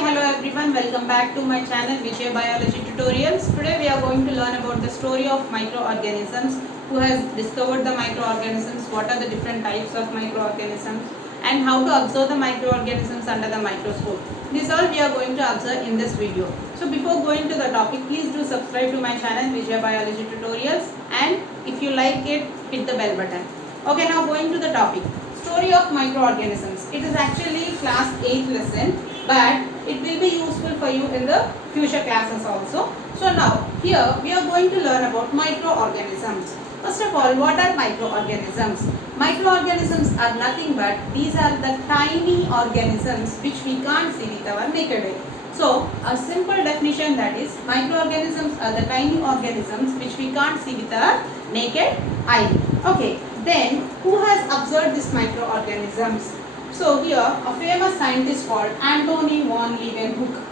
hello everyone. Welcome back to my channel Vijay Biology Tutorials. Today we are going to learn about the story of microorganisms, who has discovered the microorganisms, what are the different types of microorganisms, and how to observe the microorganisms under the microscope. This all we are going to observe in this video. So before going to the topic, please do subscribe to my channel Vijay Biology Tutorials, and if you like it, hit the bell button. Okay, now going to the topic. Story of microorganisms. It is actually class 8 lesson, but it will be useful for you in the future classes also. So now here we are going to learn about microorganisms. First of all, what are microorganisms? Microorganisms are nothing but these are the tiny organisms which we can't see with our naked eye. So a simple definition, that is microorganisms are the tiny organisms which we can't see with our naked eye. Okay, then who has observed these microorganisms? So here a famous scientist called Antony van Leeuwenhoek.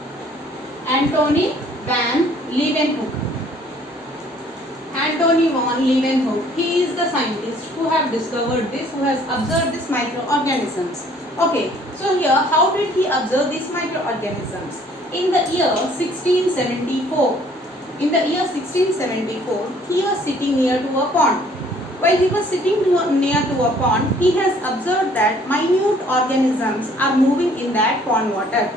Antony van Leeuwenhoek. Antony van Leeuwenhoek. He is the scientist who have discovered this, who has observed these microorganisms. Okay, so here how did he observe these microorganisms? In the year 1674. In the year 1674, he was sitting near to a pond. While he was sitting near to a pond, he has observed that minute organisms are moving in that pond water.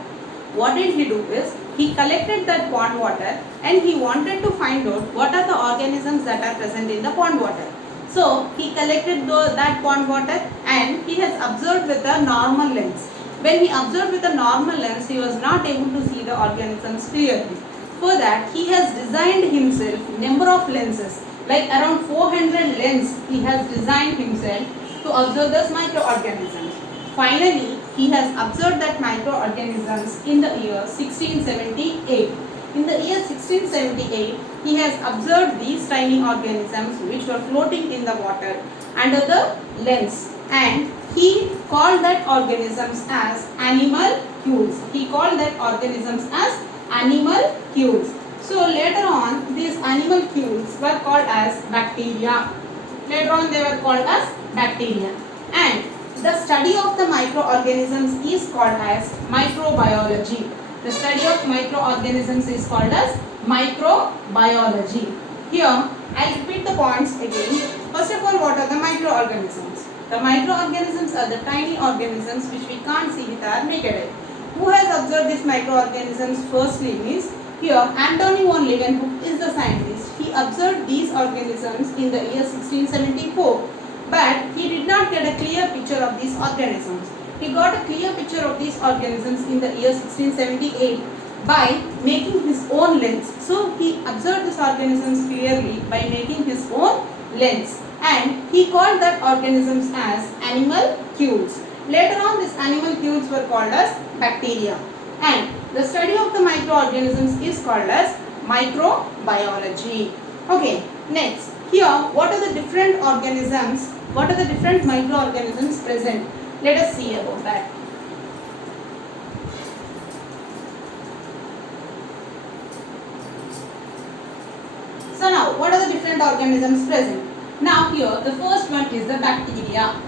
What did he do is, he collected that pond water and he wanted to find out what are the organisms that are present in the pond water. So he collected that pond water and he has observed with a normal lens. When he observed with a normal lens, he was not able to see the organisms clearly. For that, he has designed himself number of lenses. Like around 400 lens he has designed himself to observe those microorganisms. Finally, he has observed that microorganisms in the year 1678. In the year 1678, he has observed these tiny organisms which were floating in the water under the lens, and he called that organisms as animalcules. He called that organisms as animalcules. So later on, these animalcules were called as bacteria. Later on, they were called as bacteria. And the study of the microorganisms is called as microbiology. The study of microorganisms is called as microbiology. Here, I repeat the points again. First of all, what are the microorganisms? The microorganisms are the tiny organisms which we can't see with our naked eye. Who has observed these microorganisms? Firstly means, here, Antony van Leeuwenhoek is the scientist. He observed these organisms in the year 1674, but he did not get a clear picture of these organisms. He got a clear picture of these organisms in the year 1678 by making his own lens. So he observed these organisms clearly by making his own lens, and he called that organisms as animalcules. Later on, these animalcules were called as bacteria, and the study of the microorganisms is called as microbiology. Okay, next, here what are the different organisms, what are the different microorganisms present? Let us see about that. So now, what are the different organisms present? Now here, the first one is the bacteria.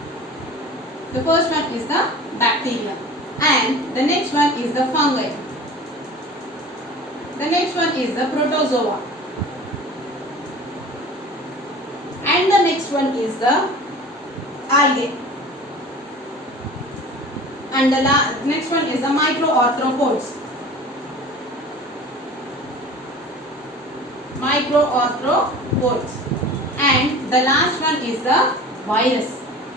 The first one is the bacteria, and the next one is the fungi. The next one is the protozoa, and the next one is the algae, and the next one is the microarthropods. Microarthropods, and the last one is the virus.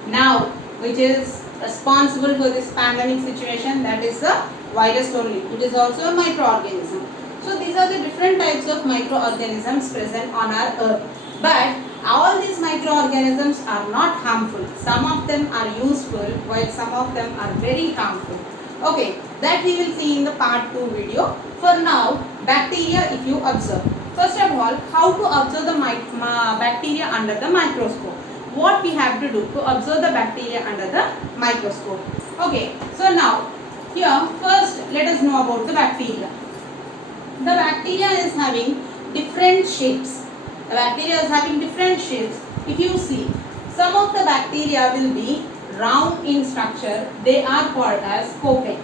Now, which is responsible for this pandemic situation, that is the virus only. It is also a microorganism. So these are the different types of microorganisms present on our earth. But all these microorganisms are not harmful. Some of them are useful while some of them are very harmful. Okay, that we will see in the part 2 video. For now, bacteria, if you observe. First of all, how to observe the bacteria under the microscope. What we have to do to observe the bacteria under the microscope. Okay, so now here first let us know about the bacteria. The bacteria is having different shapes. The bacteria is having different shapes. If you see, some of the bacteria will be round in structure. They are called as copae.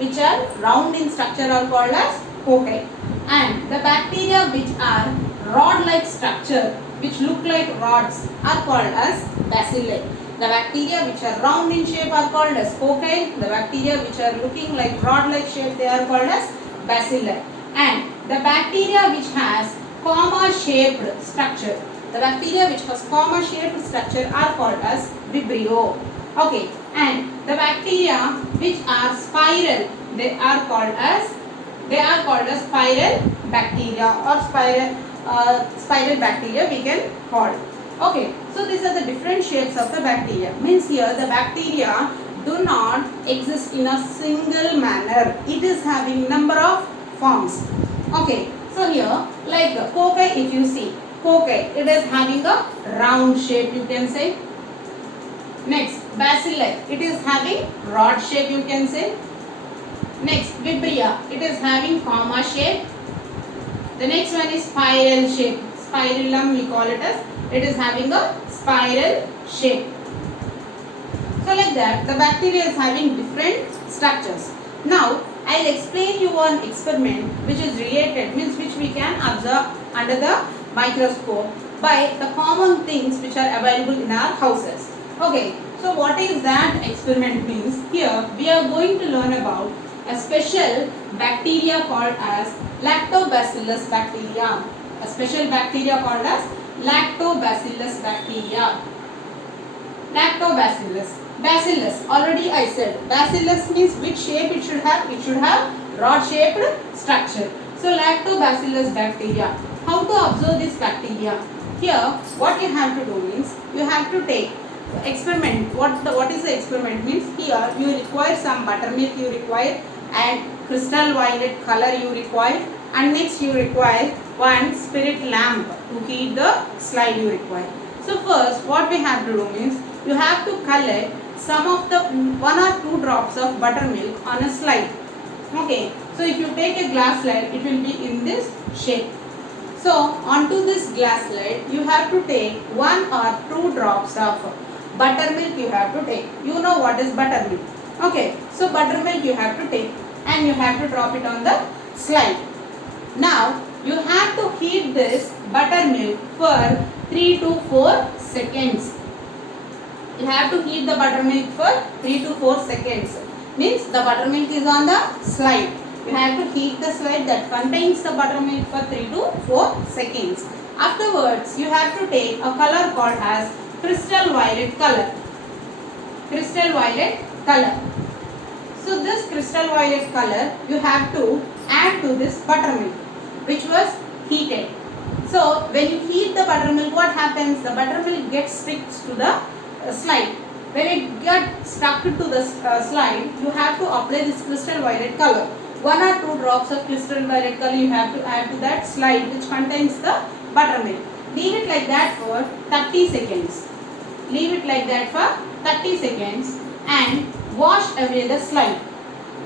which are round in structure are called as cocci. And the bacteria which are rod-like structure, which look like rods, are called as bacilli. The bacteria which are round in shape are called as cocci. The bacteria which are looking like rod-like shape, they are called as bacilli. And the bacteria which has comma-shaped structure, the bacteria which has comma-shaped structure are called as vibrio. Okay, and the bacteria which are spiral, they are called as spiral bacteria or spiral bacteria we can call. Okay, so these are the different shapes of the bacteria. Means here the bacteria do not exist in a single manner. It is having number of forms. Okay, so here like cocci, if you see cocci, it is having a round shape, you can say. Next, bacilli, it is having rod shape, you can say. Next, vibria, it is having comma shape. The next one is spiral shape. Spirillum we call it as. It is having a spiral shape. So like that, the bacteria is having different structures. Now, I will explain you one experiment which is related, means which we can observe under the microscope by the common things which are available in our houses. Okay, so what is that experiment means? Here we are going to learn about a special bacteria called as lactobacillus bacteria. A special bacteria called as lactobacillus bacteria. Lactobacillus. Bacillus, already I said, bacillus means which shape it should have? It should have rod shaped structure. So lactobacillus bacteria. How to observe this bacteria? Here what you have to do means, you have to take experiment. What is the experiment means? Here you require some buttermilk you require, and crystal violet color you require, and next you require one spirit lamp to heat the slide you require. So first what we have to do means, you have to collect some of the 1 or 2 drops of buttermilk on a slide. Okay, so if you take a glass slide, it will be in this shape. So onto this glass slide you have to take 1 or 2 drops of buttermilk you have to take. You know what is buttermilk. Okay, so buttermilk you have to take and you have to drop it on the slide. Now you have to heat this buttermilk for 3 to 4 seconds. You have to heat the buttermilk for 3 to 4 seconds. Means the buttermilk is on the slide. You have to heat the slide that contains the buttermilk for 3 to 4 seconds. Afterwards, you have to take a color called as crystal violet color. Crystal violet color. So this crystal violet color you have to add to this buttermilk which was heated. So when you heat the buttermilk, what happens? The buttermilk gets stick to the slide. When it gets stuck to the slide, you have to apply this crystal violet color. 1 or 2 drops of crystal violet color you have to add to that slide which contains the buttermilk. Leave it like that for 30 seconds. Leave it like that for 30 seconds and wash away the slide.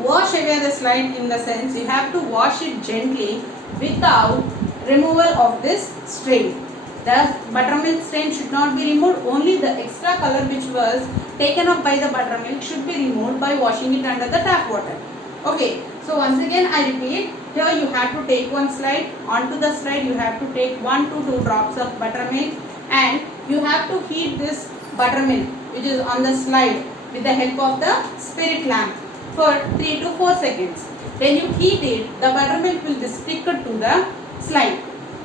Wash away the slide in the sense you have to wash it gently without removal of this stain. The buttermilk stain should not be removed. Only the extra color which was taken up by the buttermilk should be removed by washing it under the tap water. Okay, so once again I repeat, here you have to take one slide. Onto the slide you have to take 1 to 2 drops of buttermilk and you have to heat this buttermilk which is on the slide with the help of the spirit lamp for 3 to 4 seconds. When you heat it, the buttermilk will be stick to the slide.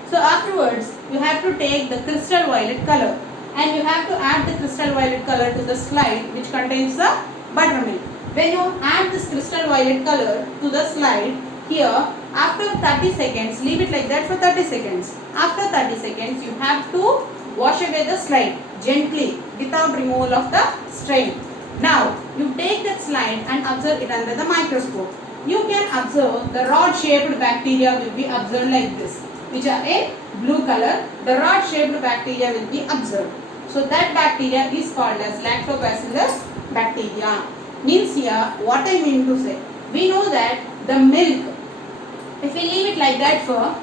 So afterwards, you have to take the crystal violet color and you have to add the crystal violet color to the slide which contains the buttermilk. When you add this crystal violet color to the slide, here after 30 seconds, leave it like that for 30 seconds. After 30 seconds, you have to wash away the slide gently without removal of the stain. Now, you take that slide and observe it under the microscope. You can observe the rod-shaped bacteria will be observed like this, which are a blue color. The rod-shaped bacteria will be observed. So that bacteria is called as lactobacillus bacteria. Means here, what I mean to say, we know that the milk, if we leave it like that for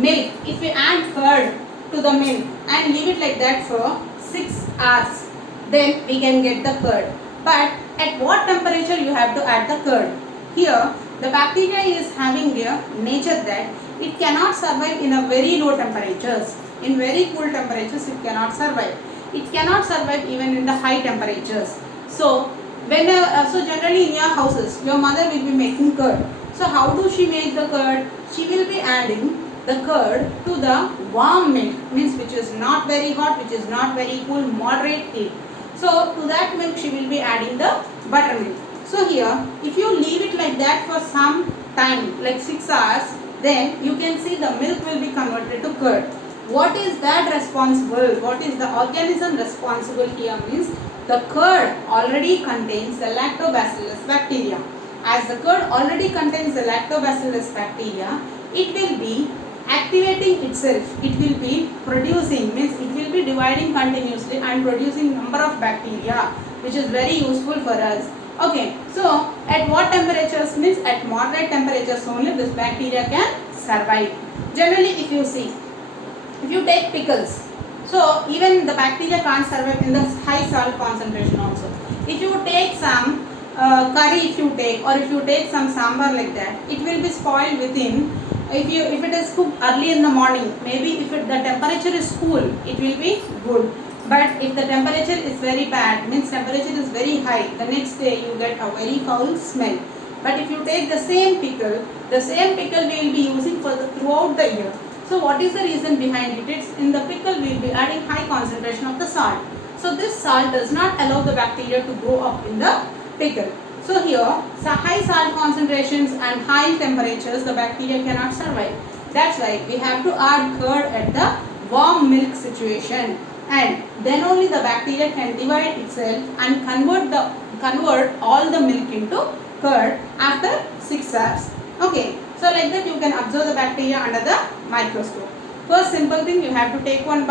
milk, if we add curd to the milk and leave it like that for 6 hours, then we can get the curd. But at what temperature you have to add the curd? Here, the bacteria is having a nature that it cannot survive in a very low temperatures. In very cool temperatures, it cannot survive. It cannot survive even in the high temperatures. So, so generally in your houses, your mother will be making curd. So, how do she make the curd? She will be adding the curd to the warm milk, means which is not very hot, which is not very cool, moderate heat. So, to that milk she will be adding the buttermilk. So here, if you leave it like that for some time, like 6 hours, then you can see the milk will be converted to curd. What is that responsible? What is the organism responsible here means the curd already contains the lactobacillus bacteria. As the curd already contains the lactobacillus bacteria, it will be activating itself. It will be producing, means it will be dividing continuously and producing number of bacteria, which is very useful for us. Okay, so at what temperatures means at moderate temperatures only this bacteria can survive. Generally, if you see, if you take pickles, so even the bacteria can't survive in the high salt concentration also. If you take some curry, if you take, or if you take some sambar like that, it will be spoiled within. If it is cooked early in the morning, maybe if the temperature is cool, it will be good. But if the temperature is very bad, means temperature is very high, the next day you get a very foul smell. But if you take the same pickle we will be using for throughout the year. So what is the reason behind it? It's in the pickle we will be adding high concentration of the salt. So this salt does not allow the bacteria to grow up in the pickle. So here, so high salt concentrations and high temperatures, the bacteria cannot survive. That's why we have to add curd at the warm milk situation, and then only the bacteria can divide itself and convert all the milk into curd after 6 hours. Okay, so like that you can observe the bacteria under the microscope. First simple thing, you have to take one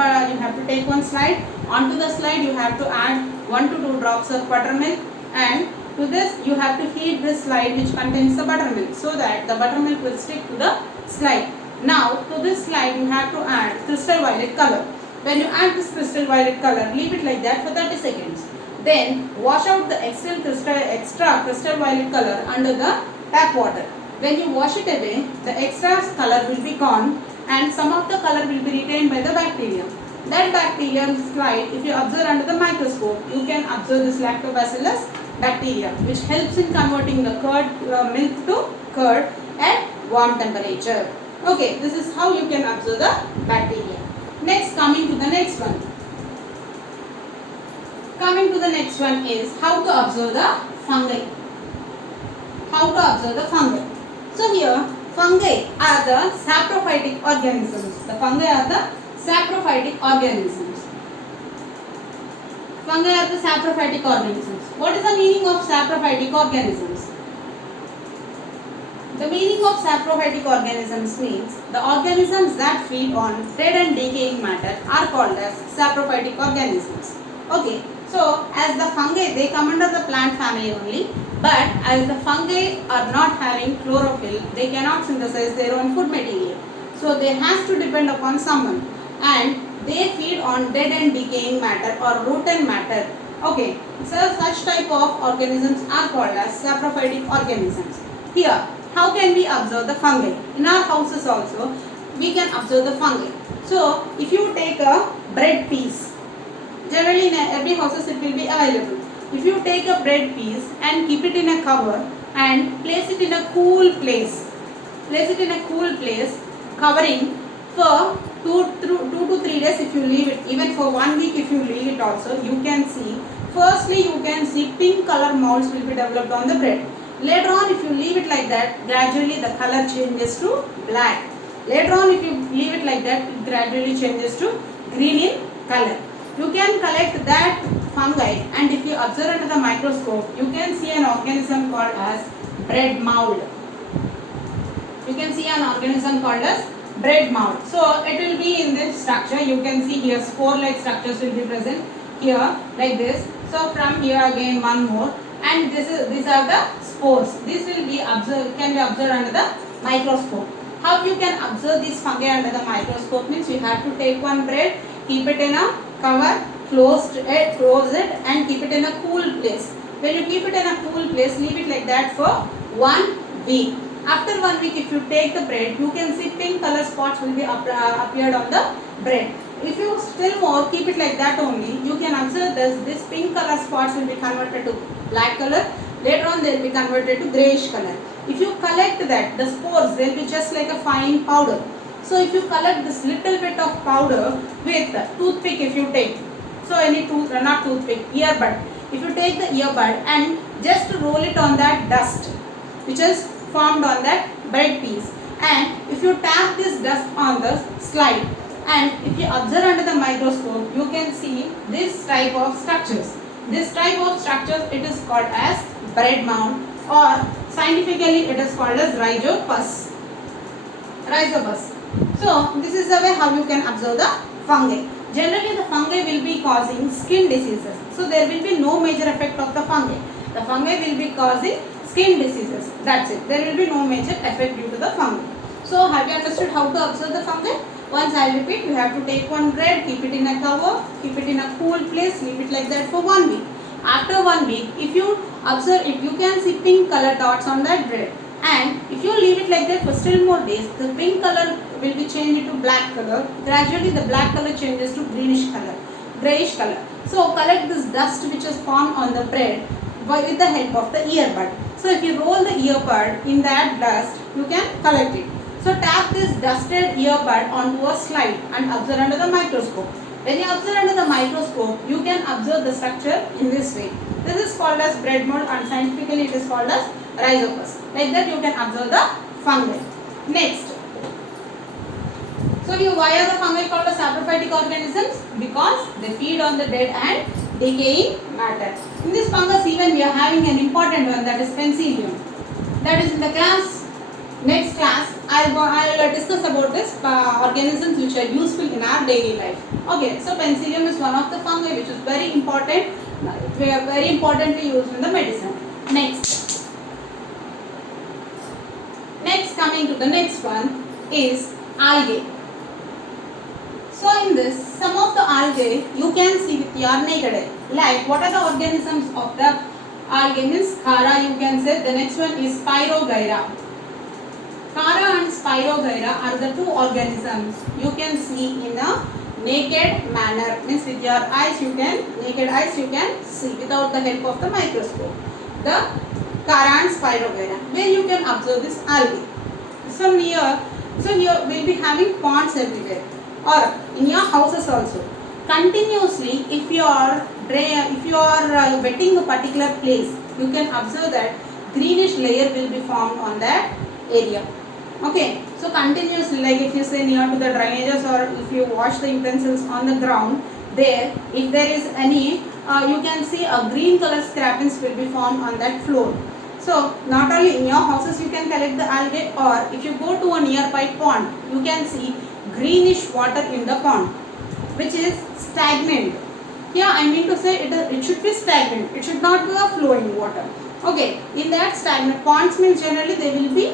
slide. Onto the slide you have to add 1 to 2 drops of buttermilk, and to this you have to heat this slide which contains the buttermilk so that the buttermilk will stick to the slide. Now to this slide you have to add crystal violet color. When you add this crystal violet color, leave it like that for 30 seconds. Then wash out the extra crystal violet color under the tap water. When you wash it away, the extra color will be gone and some of the color will be retained by the bacteria. That bacterial slide, if you observe under the microscope, you can observe this lactobacillus bacteria, which helps in converting the milk to curd at warm temperature. Okay, this is how you can observe the bacteria. Next, coming to the next one. Coming to the next one is how to observe the fungi. How to observe the fungi. So here, fungi are the saprophytic organisms. The fungi are the saprophytic organisms. Fungi are the saprophytic organisms. What is the meaning of saprophytic organisms? The meaning of saprophytic organisms means the organisms that feed on dead and decaying matter are called as saprophytic organisms. Okay, so as the fungi, they come under the plant family only, but as the fungi are not having chlorophyll, they cannot synthesize their own food material. So they have to depend upon someone, and they feed on dead and decaying matter or rotten matter. Okay, so such type of organisms are called as saprophytic organisms. Here, how can we observe the fungi? In our houses also, we can observe the fungi. So, if you take a bread piece, generally in every houses it will be available. If you take a bread piece and keep it in a cover and place it in a cool place, covering for 2 to 3 days if you leave it, even for 1 week if you leave it also, you can see, firstly you can see pink color molds will be developed on the bread. Later on, if you leave it like that, gradually the color changes to black. Later on, if you leave it like that, it gradually changes to green in color. You can collect that fungi, and if you observe under the microscope, you can see an organism called as bread mold. You can see an organism called as bread mold. So it will be in this structure. You can see here spore-like structures will be present here like this. So from here again one more, and these are the spores. This will be can be observed under the microscope. How you can observe these fungi under the microscope means you have to take one bread, keep it in a cover, close it and keep it in a cool place. When you keep it in a cool place, leave it like that for 1 week. After 1 week, if you take the bread, you can see pink color spots will be appeared on the bread. If you still more keep it like that only, you can observe this pink color spots will be converted to black color. Later on, they will be converted to grayish color. If you collect that, the spores, they will be just like a fine powder. So if you collect this little bit of powder with toothpick, if you take, so any not toothpick, earbud. If you take the earbud and just roll it on that dust, which is formed on that bread piece, and if you tap this dust on the slide, and if you observe under the microscope, you can see this type of structures. This type of structures, it is called as bread mound, or scientifically it is called as rhizopus. Rhizopus. So this is the way how you can observe the fungi. Generally the fungi will be causing skin diseases. So there will be no major effect of the fungi. The fungi will be causing skin diseases. That's it. There will be no major effect due to the fungi. So have you understood how to observe the fungi? Once I will repeat, you have to take one bread, keep it in a cover, keep it in a cool place, leave it like that for 1 week. After 1 week, if you observe it, you can see pink color dots on that bread. And if you leave it like that for still more days, the pink color will be changed into black color. Gradually the black color changes to greenish color, grayish color. So collect this dust which is formed on the bread with the help of the earbud. So if you roll the earbud in that dust, you can collect it. So tap this dusted earbud onto a slide and observe under the microscope. When you observe under the microscope, you can observe the structure in this way. This is called as bread mold, and scientifically it is called as rhizopus. Like that you can observe the fungi. Next. So why are the fungi called as saprophytic organisms? Because they feed on the dead and decaying matter. In this fungus even we are having an important one, that is penicillium. That is in the class. Next class I will discuss about this organisms which are useful in our daily life. Okay, so penicillium is one of the fungi which is very important. We are very importantly used in the medicine. Next coming to the next one is algae. So in this, some of the algae you can see with your naked eye. Like what are the organisms of the algae? Means Chara, you can say. The next one is Spirogyra. Chara and Spirogyra are the two organisms you can see in a naked manner. Means with your eyes you can, naked eyes you can see without the help of the microscope. The Chara and Spirogyra, where you can observe this algae. So here we'll be having ponds everywhere, or in your houses also. Continuously, if you are wetting a particular place, you can observe that greenish layer will be formed on that area. Okay, so continuously, like if you say near to the drainages, or if you wash the utensils on the ground, there, if there is any, you can see a green color scrapings will be formed on that floor. So not only in your houses you can collect the algae, or if you go to a nearby pond, you can see greenish water in the pond, which is stagnant. Here I mean to say it should be stagnant. It should not be a flowing water. Okay, in that stagnant, ponds means generally they will be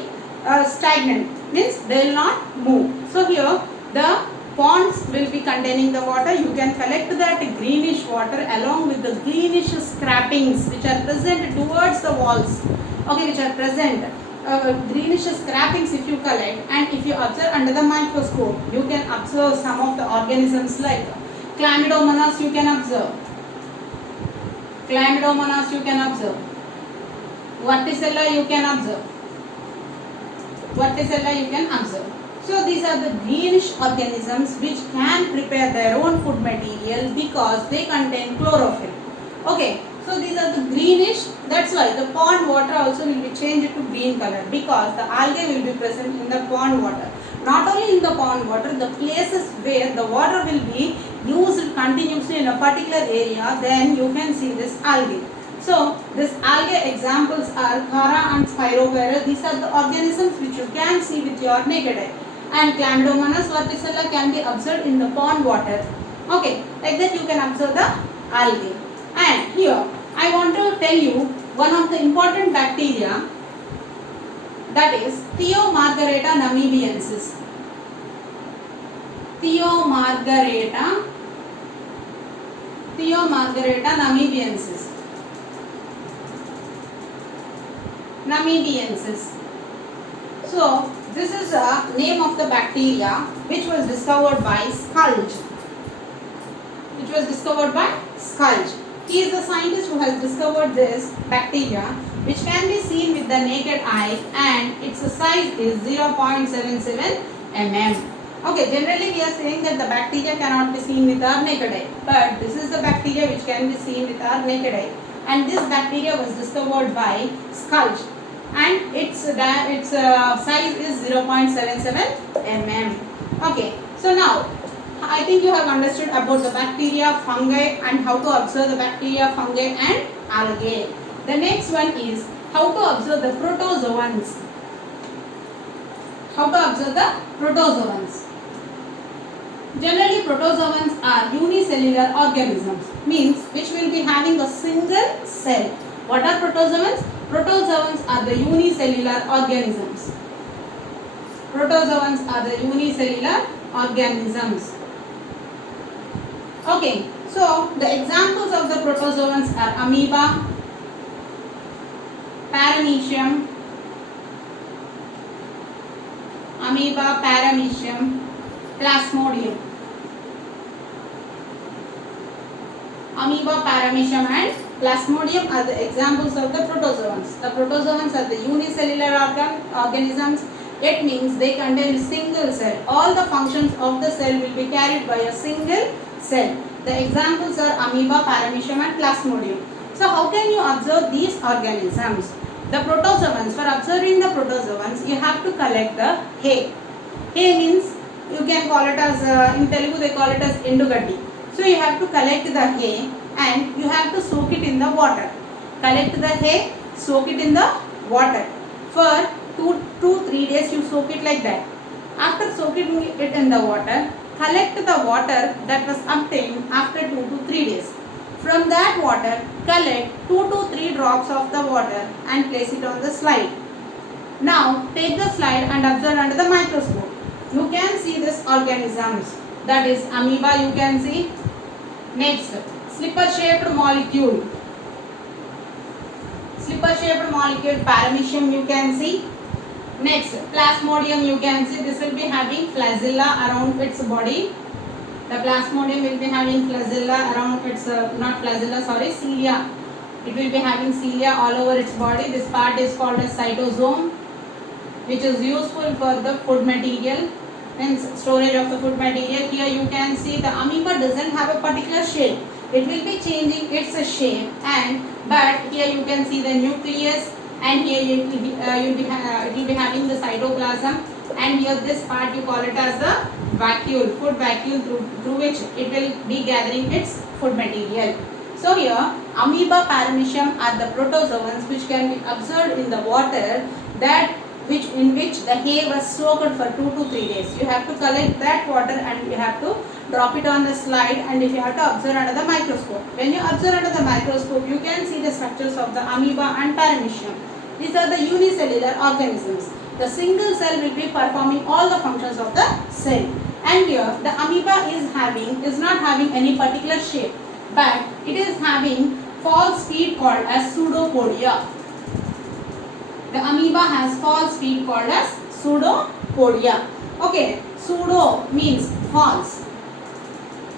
stagnant, means they will not move. So here the ponds will be containing the water. You can collect that greenish water along with the greenish scrapings which are present towards the walls. Okay, which are present. Greenish scrapings if you collect, and if you observe under the microscope, you can observe some of the organisms like Chlamydomonas you can observe. Chlamydomonas you can observe. Verticella you can observe. Verticella you can observe. So these are the greenish organisms which can prepare their own food material because they contain chlorophyll. Okay, so these are the greenish. That's why the pond water also will be changed to green color, because the algae will be present in the pond water. Not only in the pond water, the places where the water will be used continuously in a particular area, then you can see this algae. So this algae examples are Chara and Spirogyra. These are the organisms which you can see with your naked eye. And Chlamydomonas verticella can be observed in the pond water. Okay, like that you can observe the algae. And here I want to tell you one of the important bacteria, that is Theomargareta namibiensis. Theomargareta namibiensis. namibiensis. So this is a name of the bacteria which was discovered by Sculge. Which was discovered by Sculge. He is the scientist who has discovered this bacteria which can be seen with the naked eye and its size is 0.77 mm. Okay, generally we are saying that the bacteria cannot be seen with our naked eye, but this is the bacteria which can be seen with our naked eye, and this bacteria was discovered by Sculge and its size is 0.77 mm. Okay, so now I think you have understood about the bacteria, fungi, and how to observe the bacteria, fungi, and algae. The next one is how to observe the protozoans. How to observe the protozoans. Generally, protozoans are unicellular organisms, means which will be having a single cell. What are protozoans? Protozoans are the unicellular organisms. Protozoans are the unicellular organisms. Okay, so the examples of the protozoans are amoeba, paramecium, plasmodium. Amoeba, paramecium and plasmodium are the examples of the protozoans. The protozoans are the unicellular organisms. It means they contain a single cell. All the functions of the cell will be carried by a single cell. The examples are amoeba, paramecium and plasmodium. So how can you observe these organisms? The protozoans, for observing the protozoans, you have to collect the hay. Hay means, you can call it as, in Telugu they call it as endugaddi. So you have to collect the hay and you have to soak it in the water. Collect the hay, soak it in the water. For 2-3 days you soak it like that. After soaking it in the water, collect the water that was obtained after 2 to 3 days. From that water, collect 2 to 3 drops of the water and place it on the slide. Now, take the slide and observe under the microscope. You can see these organisms. That is amoeba you can see. Next, slipper-shaped molecule. Slipper-shaped molecule, paramecium you can see. Next, plasmodium you can see. This will be having flagella around its body. The plasmodium will be having flagella around its, cilia. It will be having cilia all over its body. This part is called as cytosome, which is useful for the food material, means storage of the food material. Here you can see the amoeba doesn't have a particular shape. It will be changing its shape, but here you can see the nucleus, and here it will be having the cytoplasm, and here this part you call it as the vacuole, food vacuole through which it will be gathering its food material. So here amoeba, paramecium are the protozoans which can be observed in the water in which the hay was soaked for 2 to 3 days. You have to collect that water and you have to drop it on the slide, and if you have to observe under the microscope. When you observe under the microscope, you can see the structures of the amoeba and paramecium. These are the unicellular organisms. The single cell will be performing all the functions of the cell. And here the amoeba is not having any particular shape, but it is having false feet called as pseudopodia. The amoeba has false feet called as pseudopodia. Okay, pseudo means false,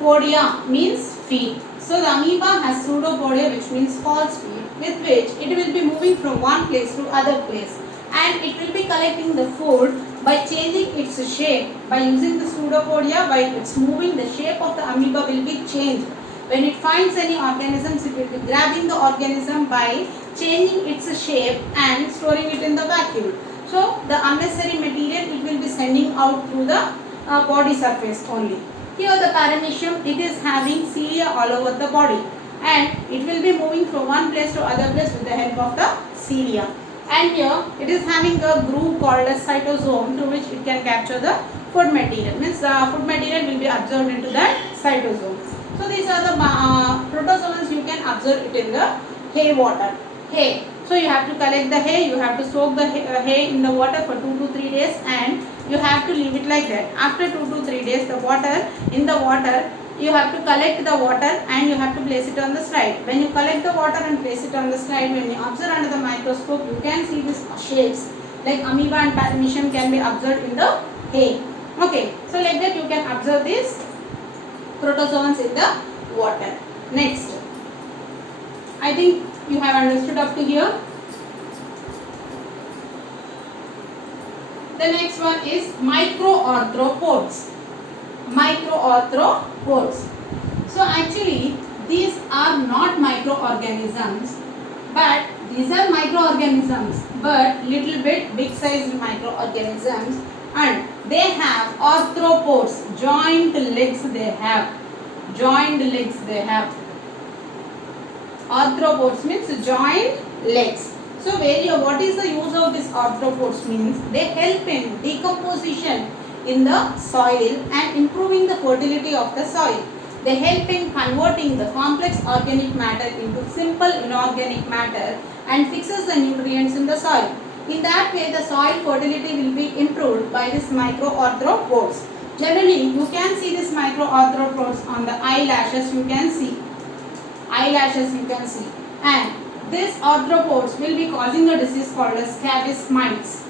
podia means feet. So the amoeba has pseudopodia, which means false feet, with which it will be moving from one place to other place, and it will be collecting the food by changing its shape. By using the pseudopodia, by its moving, the shape of the amoeba will be changed. When it finds any organisms, it will be grabbing the organism by changing its shape and storing it in the vacuole. So the unnecessary material it will be sending out through the body surface only. Here the paramecium, it is having cilia all over the body, and it will be moving from one place to other place with the help of the cilia. And here it is having a groove called as cytosome, through which it can capture the food material. Means the food material will be absorbed into that cytosome. So these are the protozoans. You can observe it in the hay water. Hay. So you have to collect the hay. You have to soak the hay in the water for 2 to 3 days, and you have to leave it like that. After 2 to 3 days, the water you have to collect the water and you have to place it on the slide. When you collect the water and place it on the slide, when you observe under the microscope, you can see these shapes like amoeba and paramecium can be observed in the hay. Okay, so like that you can observe these protozoans in the water. Next, I think you have understood up to here. The next one is microarthropods. Microarthropods. So actually these are not microorganisms, but these are microorganisms, but little bit big sized microorganisms, and they have arthropods, joint legs they have. Joined legs they have. Arthropods means joined legs. So what is the use of these arthropods means they help in decomposition in the soil and improving the fertility of the soil. They help in converting the complex organic matter into simple inorganic matter and fixes the nutrients in the soil. In that way the soil fertility will be improved by these microarthropods. Generally you can see these microarthropods on the eyelashes, you can see. Eyelashes you can see. And these arthropods will be causing a disease called as scabies mites.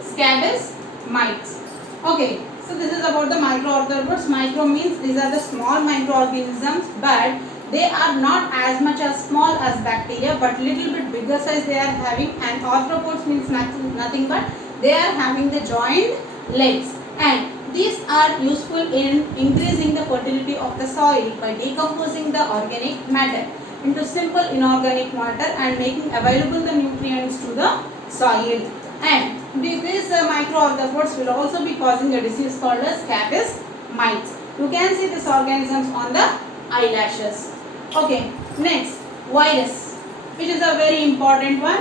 Scabies mites. Okay, so this is about the microarthropods. Micro means these are the small microorganisms, but they are not as much as small as bacteria, but little bit bigger size they are having. And arthropods means nothing but they are having the joined legs, and these are useful in increasing the fertility of the soil by decomposing the organic matter into simple inorganic matter and making available the nutrients to the soil. And these microarthropods will also be causing a disease called as scabies mites. You can see these organisms on the eyelashes. Okay, next, virus, which is a very important one.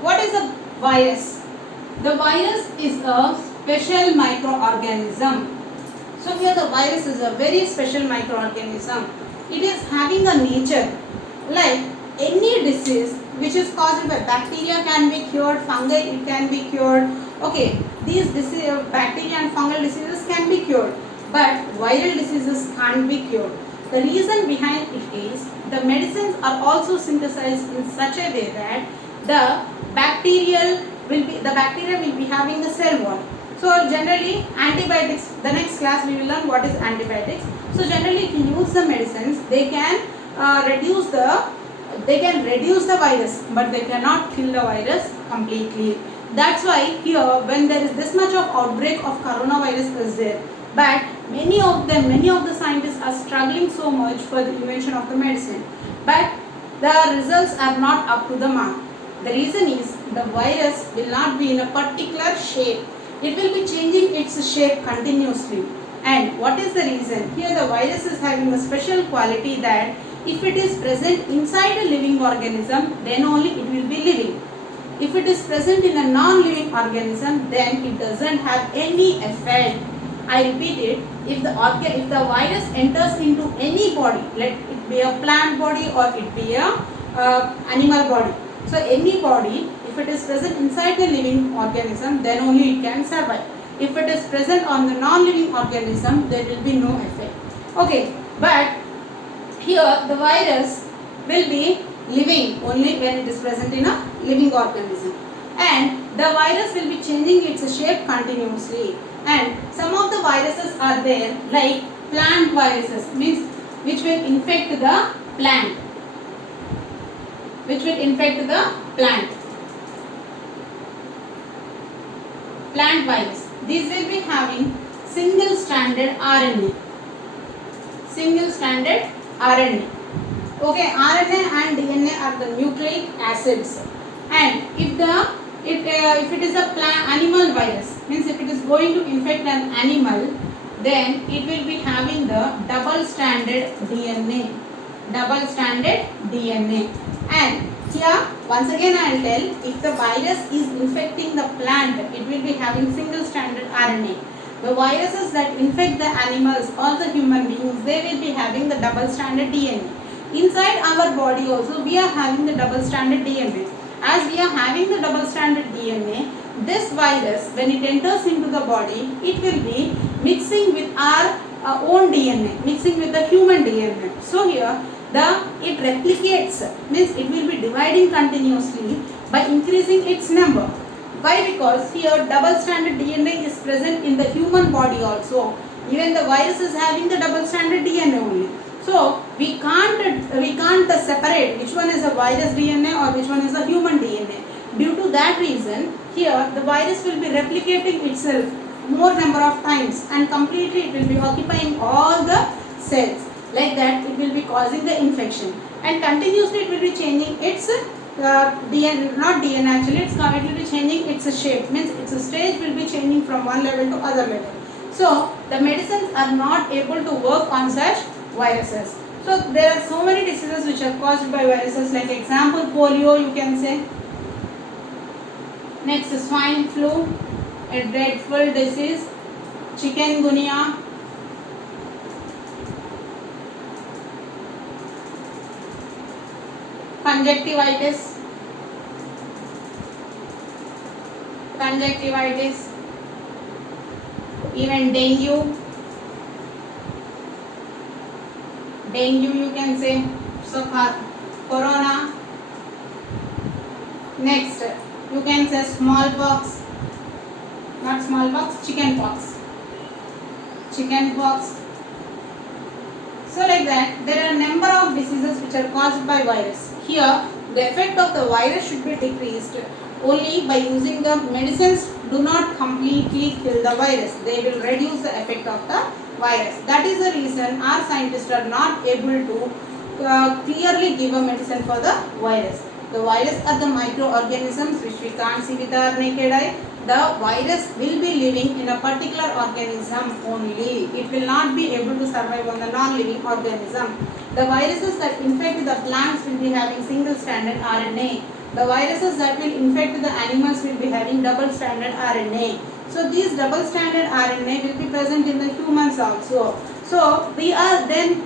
What is a virus? The virus is a special microorganism. So here the virus is a very special microorganism. It is having a nature like any disease which is caused by bacteria can be cured, fungi it can be cured. Okay, these bacteria and fungal diseases can be cured, but viral diseases can't be cured. The reason behind it is the medicines are also synthesized in such a way that the bacteria will be having the cell wall. So generally antibiotics, the next class we will learn what is antibiotics. So generally if you use the medicines, they can reduce the virus, but they cannot kill the virus completely. That's why here when there is this much of outbreak of coronavirus is there, but many of the scientists are struggling so much for the invention of the medicine, but the results are not up to the mark. The reason is the virus will not be in a particular shape. It will be changing its shape continuously. And what is the reason? Here the virus is having a special quality that if it is present inside a living organism, then only it will be living. If it is present in a non-living organism, then it doesn't have any effect. I repeat it, if the virus enters into any body, let it be a plant body or it be a animal body. So any body, if it is present inside the living organism, then only it can survive. If it is present on the non-living organism, there will be no effect. Okay, but here the virus will be living only when it is present in a living organism, and the virus will be changing its shape continuously. And some of the viruses are there like plant viruses, means which will infect the plant. Plant virus. These will be having single-stranded RNA. Okay, RNA and DNA are the nucleic acids. And if it is a animal virus, means if it is going to infect an animal, then it will be having the double-stranded DNA. And here once again I will tell, if the virus is infecting the plant, it will be having single-stranded RNA. The viruses that infect the animals or the human beings, they will be having the double-stranded DNA. Inside our body also we are having the double-stranded DNA. As we are having the double stranded DNA, this virus, when it enters into the body, it will be mixing with our own DNA, mixing with the human DNA. So here it replicates, means it will be dividing continuously by increasing its number. Why? Because here double stranded DNA is present in the human body also. Even the virus is having the double stranded DNA only. So we can't separate which one is a virus DNA or which one is a human DNA. Due to that reason, here the virus will be replicating itself more number of times and completely it will be occupying all the cells. Like that, it will be causing the infection and continuously it will be changing its DNA, not DNA actually, it will be changing its shape, means its stage will be changing from one level to other level. So the medicines are not able to work on such viruses. So there are so many diseases which are caused by viruses, like example polio you can say. Next, swine flu, a dreadful disease, chikungunya, conjunctivitis, even dengue you can say. So corona. Next you can say smallpox, not smallpox, chickenpox. So like that, there are a number of diseases which are caused by virus. Here the effect of the virus should be decreased only by using the medicines. Do not completely kill the virus, they will reduce the effect of the virus. That is the reason our scientists are not able to clearly give a medicine for the virus. The virus are the microorganisms which we can't see with our naked eye. The virus will be living in a particular organism only. It will not be able to survive on the non-living organism. The viruses that infect the plants will be having single-stranded RNA. The viruses that will infect the animals will be having double-stranded RNA. So these double-stranded RNA will be present in the humans also. So we are then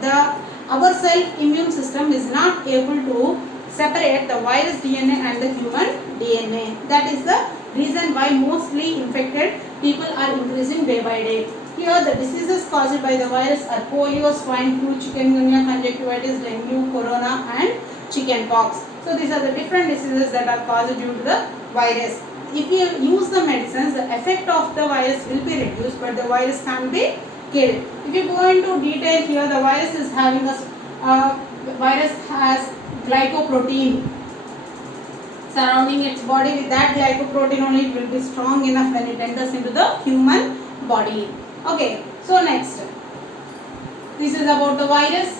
our self-immune system is not able to separate the virus DNA and the human DNA. That is the reason why mostly infected people are increasing day by day. Here the diseases caused by the virus are polio, swine flu, chikungunya, conjunctivitis, dengue, corona and chickenpox. So these are the different diseases that are caused due to the virus. If you use the medicines, the effect of the virus will be reduced, but the virus can't be killed. If you go into detail here, the virus is having the virus has glycoprotein surrounding its body. With that glycoprotein only it will be strong enough when it enters into the human body. Okay, so next, this is about the virus.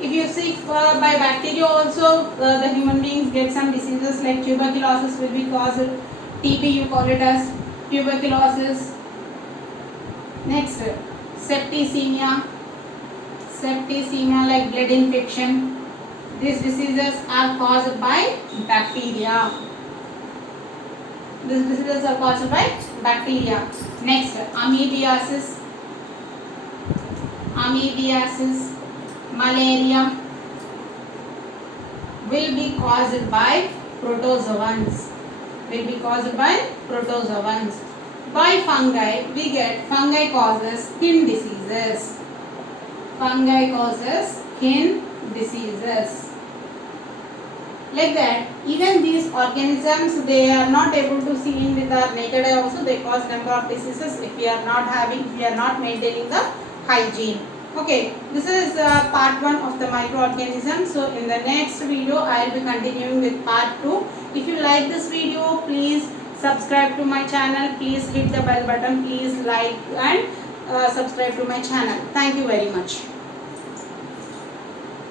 If you see by bacteria also, the human beings get some diseases like tuberculosis will be caused. TB you call it as tuberculosis. Next, septicemia like blood infection. These diseases are caused by bacteria. Next, amoebiasis, malaria will be caused by protozoans. By fungi, we get fungi causes skin diseases. Like that, even these organisms, they are not able to see in with our naked eye also. They cause number of diseases if we are not maintaining the hygiene. Okay, this is part 1 of the microorganisms. So in the next video, I will be continuing with part 2. If you like this video, please subscribe to my channel. Please hit the bell button. Please like and subscribe to my channel. Thank you very much.